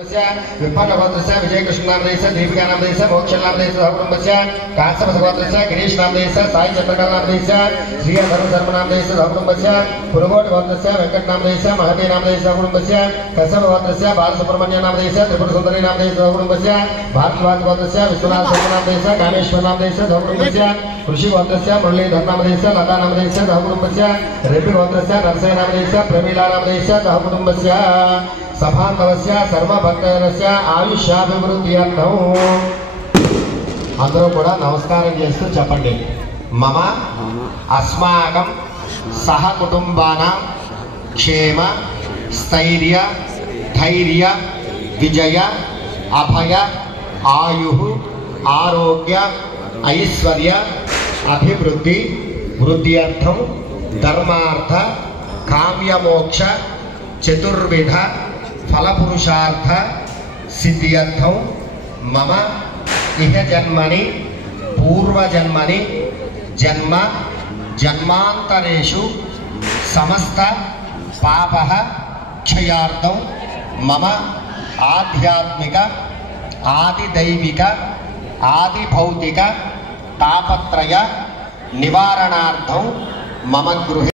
विपन्नगोत्रस्य विजयकृष्णनामधेयस्य दीपिकानामधेयस्य मोक्षनामधेयस्य सहकुटुम्बस्य काश्यपगोत्रस्य गिरीशनामधेयस्य साईचन्द्रकलानामधेयस्य श्रीधर्मशर्मनामधेयस्य सहकुटुम्बस्य पुरुगोटगोत्रस्य वेङ्कटनामधेयस्य महतीनामधेयस्य सहकुटुम्बस्य कश्यपगोत्रस्य बालसुब्रह्मण्यनामधेयस्य त्रिपुरसुन्दरीनामधेयस्य सहकुटुम्बस्य भारतीवासगोत्रस्य विश्वनाथनामधेयस्य कामेश्वरनामधेयस्य सहकुटुम्बस्य ऋषिगोत्रस्य मुरलीधरनामधेयस्य लतानामधेयस्य सहकुटुम्बस्य रेड्डिगोत्रस्य नरसयनामधेयस्य प्रमीलानामधेयस्य सहकुटुम्बस्य सभान्तवस्य सर्वभक्तजनस्य आयुष्याभिवृद्ध्यर्थं అందరూ కూడా నమస్కారం చేస్తూ చెప్పండి మమ అస్మాకం సహకుటుంబానాం క్షేమ స్థైర్య ధైర్య విజయ అభయ ఆయుః ఆరోగ్య ఐశ్వర్య అభివృద్ధి వృద్ధ్యర్థం ధర్మార్థ కామ్యమోక్ష చతుర్విధ फलपुरुषार्थ सिद्ध्यर्थं मम इह जन्मनि पूर्वजन्मनि जन्म जन्मान्तरेषु समस्त पापः क्षयार्थं मम आध्यात्मिक आदिदैविक आदिभौतिक तापत्रय निवारणार्थं मम गृहे